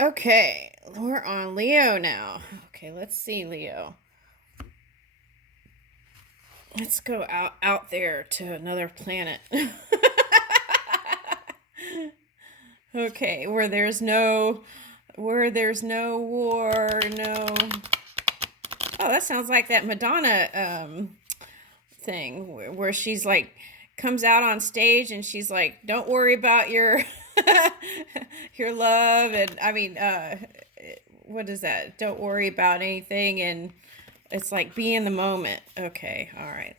Okay, we're on Leo now. Okay, let's see, Leo. Let's go out there to another planet. Okay, where there's no war, no. Oh, that sounds like that Madonna thing where she's like comes out on stage and she's like, "Don't worry about your your love," and I mean, what is that? Don't worry about anything, and it's like be in the moment. Okay, all right.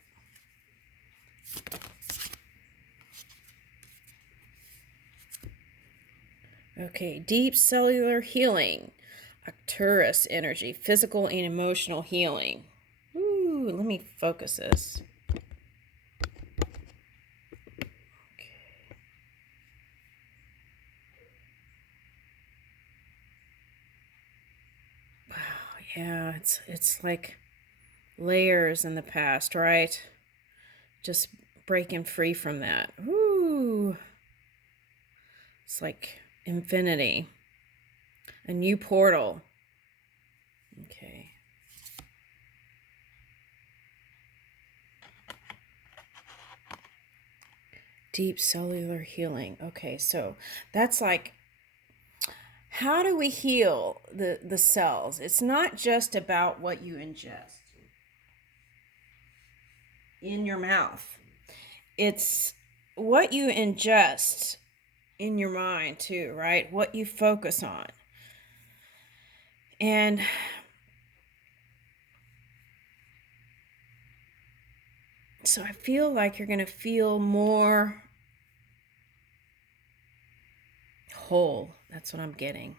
Okay, deep cellular healing, Arcturus energy, physical and emotional healing. Ooh, let me focus this. Wow, yeah, it's like layers in the past, right? Just breaking free from that. Ooh, it's like infinity, a new portal. Okay. Deep cellular healing. Okay, so that's like how do we heal the cells? It's not just about what you ingest in your mouth. It's what you ingest in your mind too, right? What you focus on. And so I feel like you're going to feel more whole. That's what I'm getting.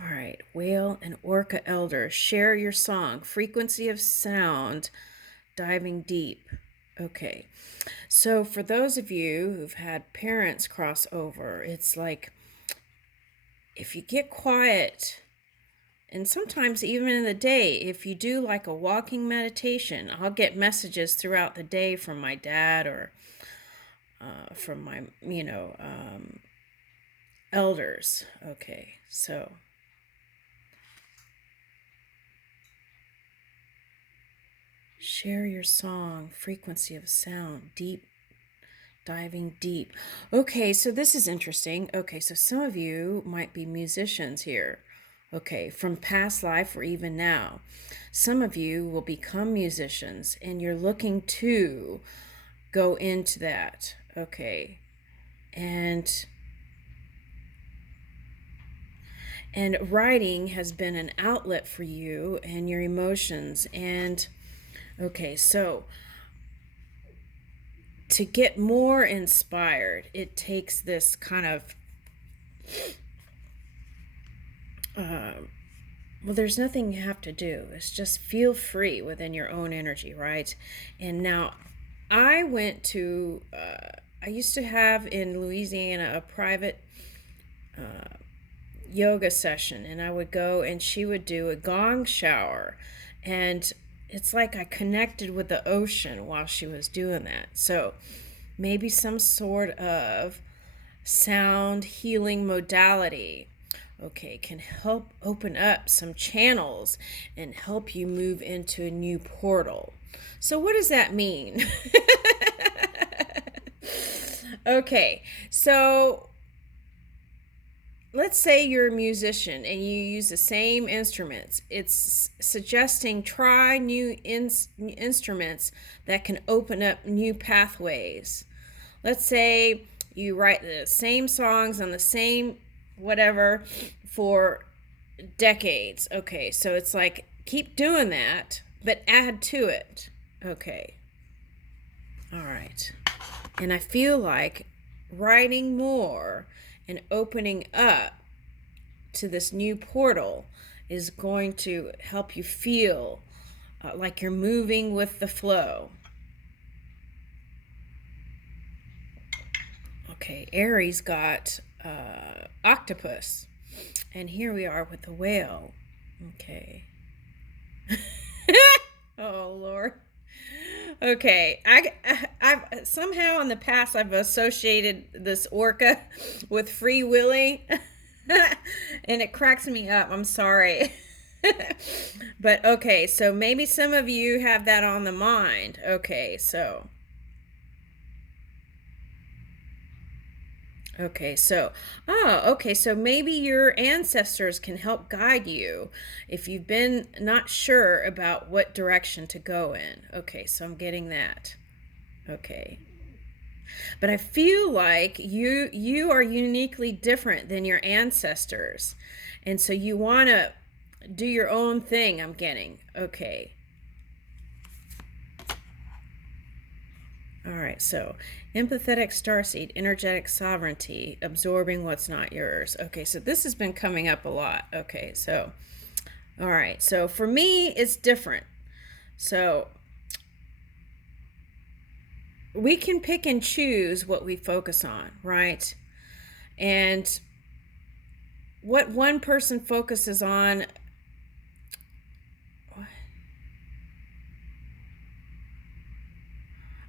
All right, whale and orca elders, share your song, frequency of sound, diving deep. Okay, so for those of you who've had parents cross over, it's like if you get quiet, and sometimes even in the day, if you do like a walking meditation, I'll get messages throughout the day from my dad or from my, elders. Okay, so share your song, frequency of sound, deep, diving deep. Okay, so this is interesting. Okay, so some of you might be musicians here. Okay, from past life or even now. Some of you will become musicians and you're looking to go into that. Okay. And writing has been an outlet for you and your emotions. And okay, so to get more inspired, it takes this kind of well, there's nothing you have to do. It's just feel free within your own energy, right? And now I went to I used to have in Louisiana a private yoga session, and I would go and she would do a gong shower, and it's like I connected with the ocean while she was doing that. So maybe some sort of sound healing modality, okay, can help open up some channels and help you move into a new portal. So what does that mean? Okay, so let's say you're a musician and you use the same instruments. It's suggesting try new instruments that can open up new pathways. Let's say you write the same songs on the same whatever for decades. Okay, so it's like keep doing that, but add to it. Okay, all right. And I feel like writing more and opening up to this new portal is going to help you feel like you're moving with the flow. Okay, Aries got octopus, and here we are with the whale. Okay. Oh Lord. Okay, I've somehow in the past I've associated this orca with Free Willy, And it cracks me up. I'm sorry. But okay, so maybe some of you have that on the mind. Okay, so maybe your ancestors can help guide you if you've been not sure about what direction to go in. Okay, so I'm getting that. Okay. But I feel like you are uniquely different than your ancestors. And so you want to do your own thing, I'm getting. Okay. All right, so empathetic starseed, energetic sovereignty, absorbing what's not yours. Okay, so this has been coming up a lot. Okay, so, all right, so for me, it's different. So we can pick and choose what we focus on, right? And what one person focuses on.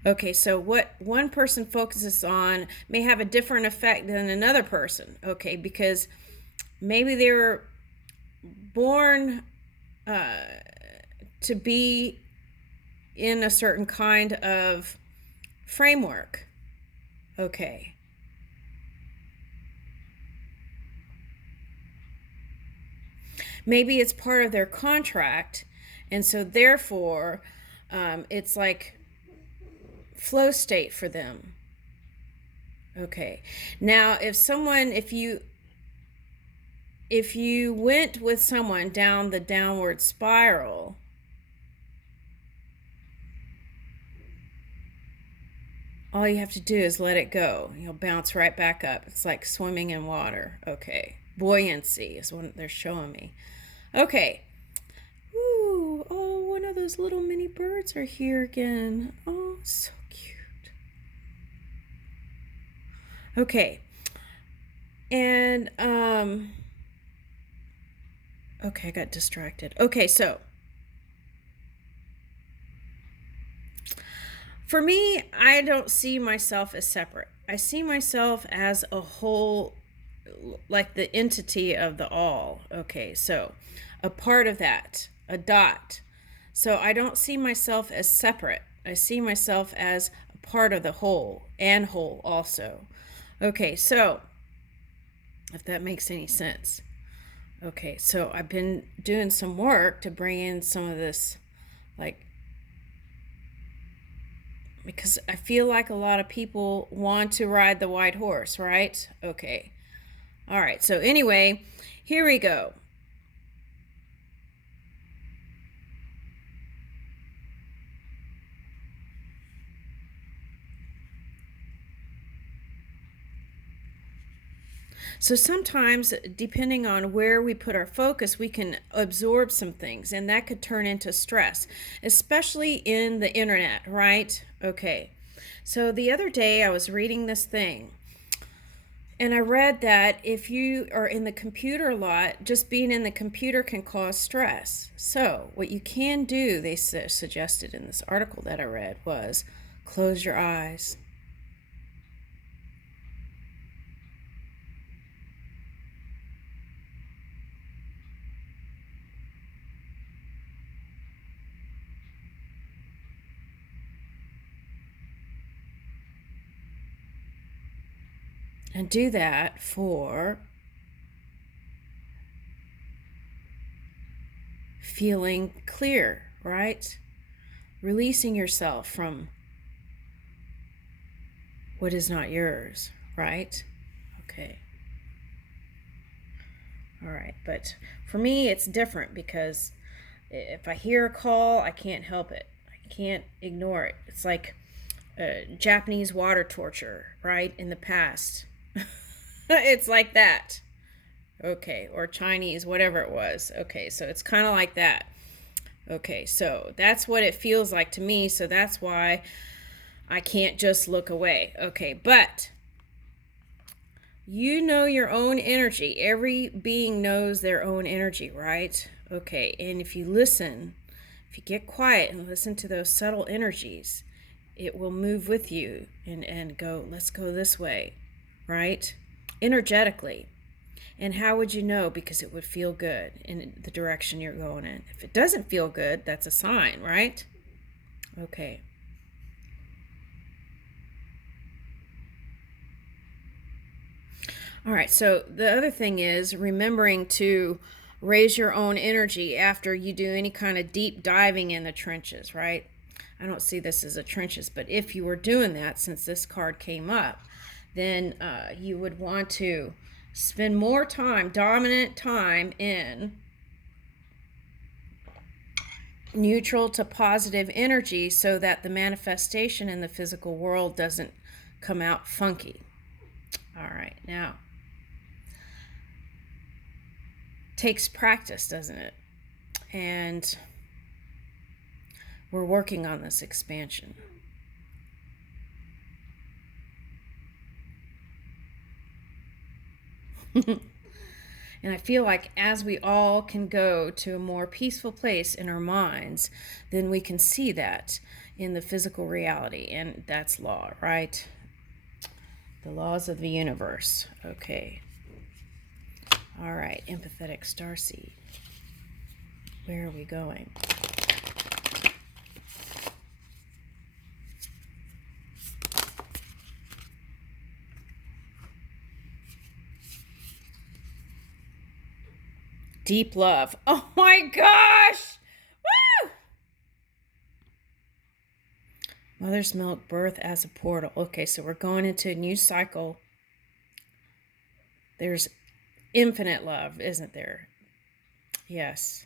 Okay, so what one person focuses on may have a different effect than another person. Okay, because maybe they were born to be in a certain kind of framework. Okay. Maybe it's part of their contract, and so therefore it's like flow state for them. Okay. Now, if you went with someone down the downward spiral, all you have to do is let it go. You'll bounce right back up. It's like swimming in water. Okay. Buoyancy is what they're showing me. Okay. Ooh, oh, one of those little mini birds are here again. Oh, so cute. Okay. And, okay, I got distracted. Okay, so for me, I don't see myself as separate. I see myself as a whole, like the entity of the all. Okay, so a part of that, a dot. So I don't see myself as separate. I see myself as a part of the whole and whole also. Okay, so if that makes any sense. Okay, so I've been doing some work to bring in some of this, like, because I feel like a lot of people want to ride the white horse, right? Okay. All right, so anyway, here we go. So sometimes, depending on where we put our focus, we can absorb some things, and that could turn into stress, especially in the internet, right? Okay. So the other day I was reading this thing, and I read that if you are in the computer a lot, just being in the computer can cause stress. So what you can do, they suggested in this article that I read, was close your eyes. And do that for feeling clear, right? Releasing yourself from what is not yours, right? Okay. All right, but for me, it's different because if I hear a call, I can't help it. I can't ignore it. It's like Japanese water torture, right? In the past. It's like that. Okay, or Chinese, whatever it was. Okay, so it's kind of like that. Okay, so that's what it feels like to me, so that's why I can't just look away. Okay, but you know your own energy. Every being knows their own energy, right? Okay, and if you listen, if you get quiet and listen to those subtle energies, it will move with you and go, let's go this way, right? Energetically. And how would you know? Because it would feel good in the direction you're going in. If it doesn't feel good, that's a sign, right? Okay. All right, so the other thing is remembering to raise your own energy after you do any kind of deep diving in the trenches, right? I don't see this as a trenches, but if you were doing that, since this card came up, then you would want to spend more time, dominant time, in neutral to positive energy so that the manifestation in the physical world doesn't come out funky. All right, now, takes practice, doesn't it? And we're working on this expansion. And I feel like as we all can go to a more peaceful place in our minds, then we can see that in the physical reality. And that's law, right? The laws of the universe. Okay. All right, empathetic starseed. Where are we going? Deep love. Oh my gosh! Woo! Mother's milk, birth as a portal. Okay, so we're going into a new cycle. There's infinite love, isn't there? Yes.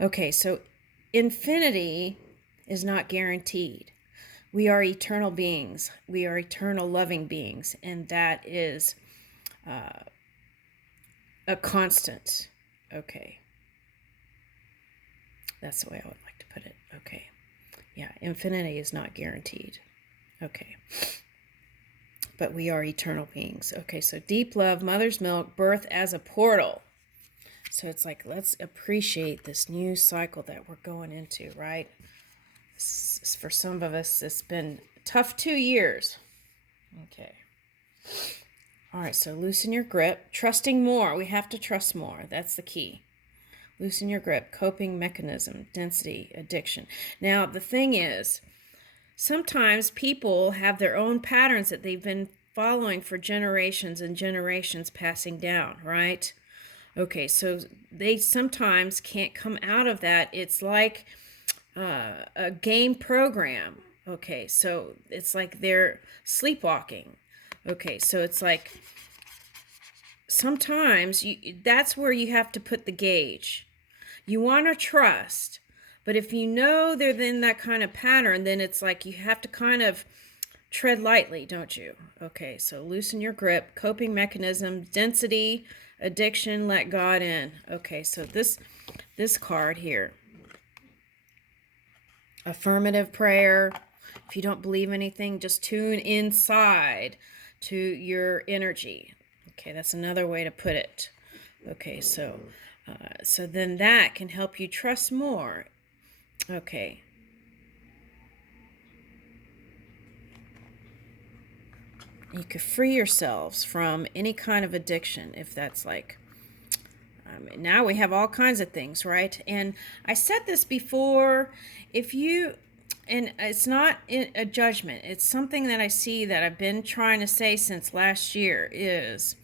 Okay, so infinity is not guaranteed. We are eternal beings. We are eternal loving beings, and that is a constant. Okay. That's the way I would like to put it. Okay. Yeah, infinity is not guaranteed. Okay. But we are eternal beings. Okay, so deep love, mother's milk, birth as a portal. So it's like, let's appreciate this new cycle that we're going into, right? For some of us, it's been a tough 2 years. Okay. All right, so loosen your grip. Trusting more. We have to trust more. That's the key. Loosen your grip. Coping mechanism. Density. Addiction. Now, the thing is, sometimes people have their own patterns that they've been following for generations and generations passing down, right? Okay, so they sometimes can't come out of that. It's like a game program. Okay, so it's like they're sleepwalking. Okay, so it's like sometimes that's where you have to put the gauge. You want to trust, but if you know they're in that kind of pattern, then it's like you have to kind of tread lightly, don't you? Okay, so loosen your grip, coping mechanism, density, addiction, let God in. Okay, so this card here, affirmative prayer. If you don't believe anything, just tune inside to your energy. Okay, that's another way to put it. Okay, so then that can help you trust more. Okay. You could free yourselves from any kind of addiction if that's like, now we have all kinds of things, right? And I said this before, and it's not a judgment, it's something that I see that I've been trying to say since last year is,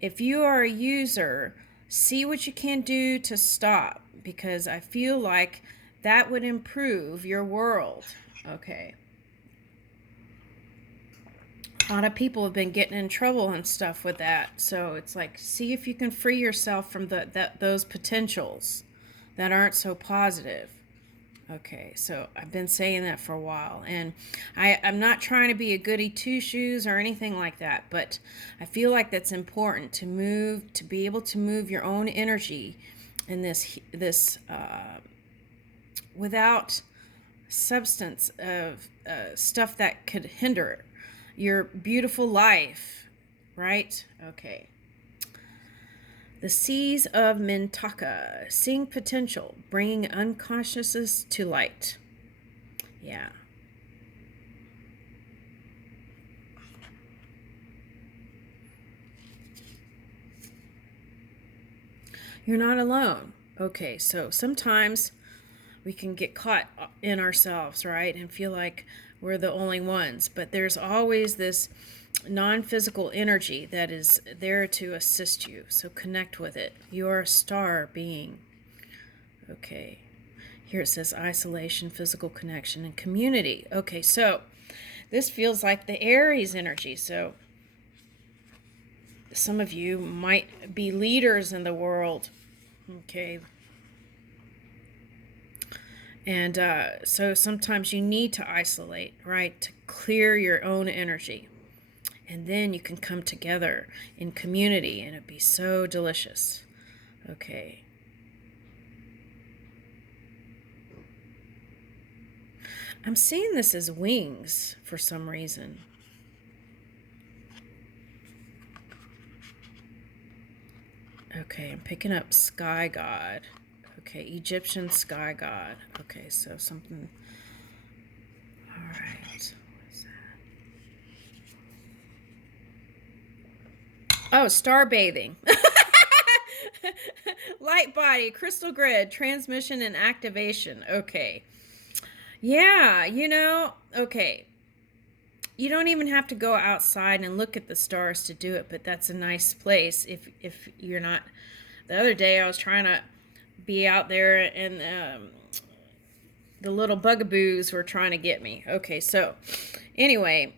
if you are a user, see what you can do to stop, because I feel like that would improve your world. Okay. A lot of people have been getting in trouble and stuff with that. So it's like, see if you can free yourself from those potentials that aren't so positive. Okay, so I've been saying that for a while, and I'm not trying to be a goody two-shoes or anything like that, but I feel like that's important to be able to move your own energy in this without substance of stuff that could hinder your beautiful life, right? Okay. The Seas of Mintaka, seeing potential, bringing unconsciousness to light. Yeah. You're not alone. Okay, so sometimes we can get caught in ourselves, right? And feel like we're the only ones. But there's always this non physical energy that is there to assist you. So connect with it. You're a star being. Okay. Here it says isolation, physical connection, and community. Okay, so this feels like the Aries energy. So some of you might be leaders in the world. Okay. And so sometimes you need to isolate, right, to clear your own energy. And then you can come together in community and it'd be so delicious. Okay. I'm seeing this as wings for some reason. Okay, I'm picking up sky god. Okay, Egyptian sky god. Okay, so something. All right. What is that? Oh, star bathing. Light body, crystal grid, transmission and activation. Okay. Yeah, okay. You don't even have to go outside and look at the stars to do it, but that's a nice place if you're not. The other day I was trying to be out there and the little bugaboos were trying to get me. Okay, so anyway,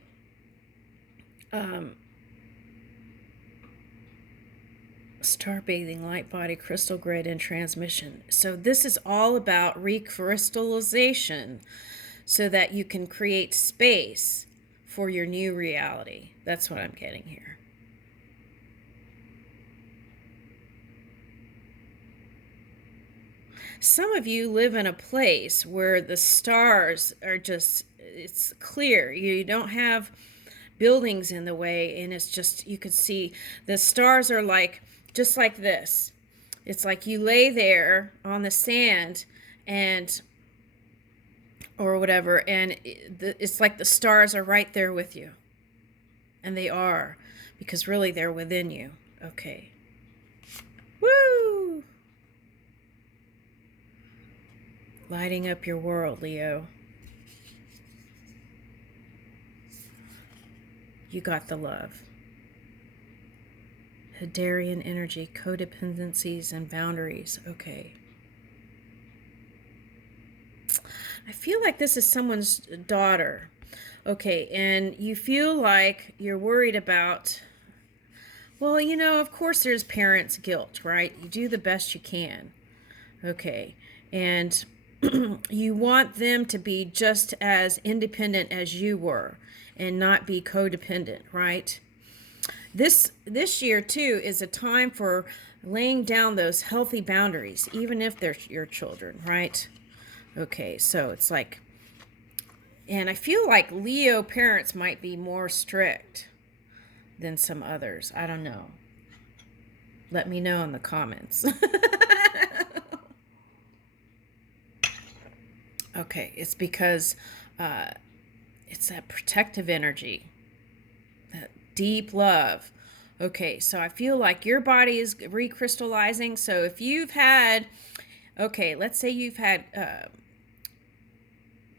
star bathing, light body, crystal grid, and transmission. So this is all about recrystallization so that you can create space for your new reality. That's what I'm getting here. Some of you live in a place where the stars are just, it's clear. You don't have buildings in the way, and it's just, you could see the stars are like, just like this. It's like you lay there on the sand and or whatever, and it's like the stars are right there with you. And they are, because really they're within you. Okay. Woo! Lighting up your world, Leo. You got the love. Hadarian energy, codependencies, and boundaries. Okay. I feel like this is someone's daughter. Okay, and you feel like you're worried about, well, of course there's parents' guilt, right? You do the best you can. Okay, and you want them to be just as independent as you were and not be codependent, right? This year, too, is a time for laying down those healthy boundaries, even if they're your children, right? Okay, so it's like, and I feel like Leo parents might be more strict than some others. I don't know. Let me know in the comments. Okay, it's because it's that protective energy, that deep love. Okay, so I feel like your body is recrystallizing. So if you've had, okay, let's say you've had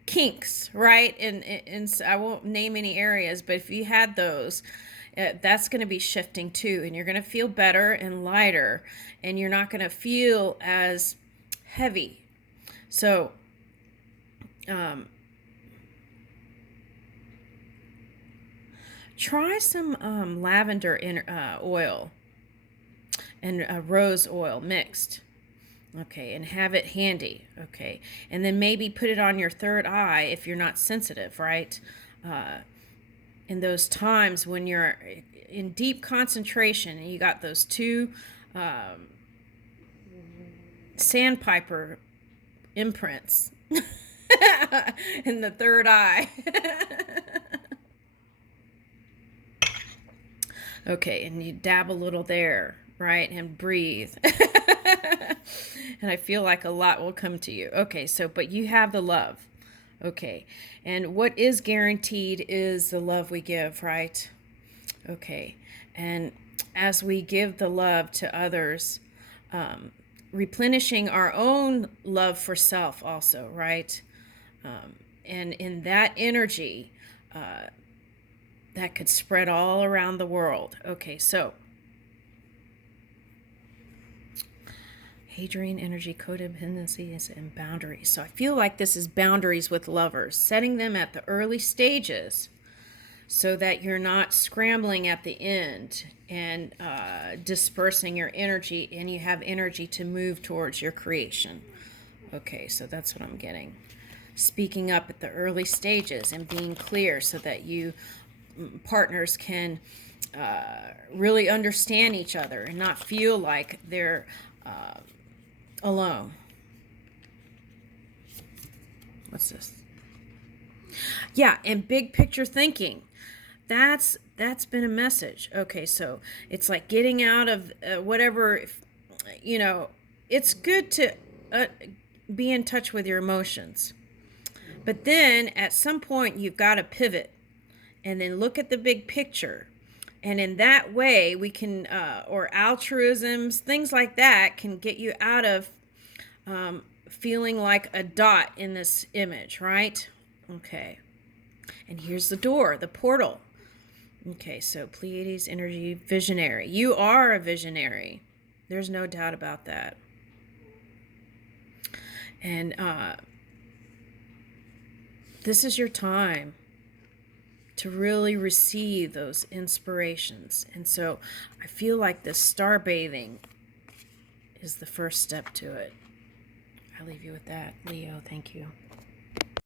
kinks, right? And I won't name any areas, but if you had those, that's going to be shifting too. And you're going to feel better and lighter, and you're not going to feel as heavy. So, try some lavender oil and rose oil mixed. Okay, and have it handy. Okay, and then maybe put it on your third eye if you're not sensitive, right? In those times when you're in deep concentration and you got those two sandpiper imprints in the third eye. Okay, and you dab a little there, right? And breathe. And I feel like a lot will come to you. Okay, so, but you have the love. Okay, and what is guaranteed is the love we give, right? Okay, and as we give the love to others, replenishing our own love for self also, right? And in that energy, that could spread all around the world. Okay, so Hadrian energy, codependencies, and boundaries. So I feel like this is boundaries with lovers, setting them at the early stages so that you're not scrambling at the end and dispersing your energy, and you have energy to move towards your creation. Okay, so that's what I'm getting. Speaking up at the early stages and being clear so that you partners can really understand each other and not feel like they're alone. What's this? Yeah, and big picture thinking. That's been a message. Okay, so it's like getting out of whatever, you know, it's good to be in touch with your emotions. But then at some point you've got to pivot and then look at the big picture. And in that way we can, or altruisms, things like that can get you out of feeling like a dot in this image, right? Okay. And here's the door, the portal. Okay, so Pleiades energy, visionary. You are a visionary. There's no doubt about that. And this is your time to really receive those inspirations. And so I feel like this star bathing is the first step to it. I'll leave you with that. Leo, thank you.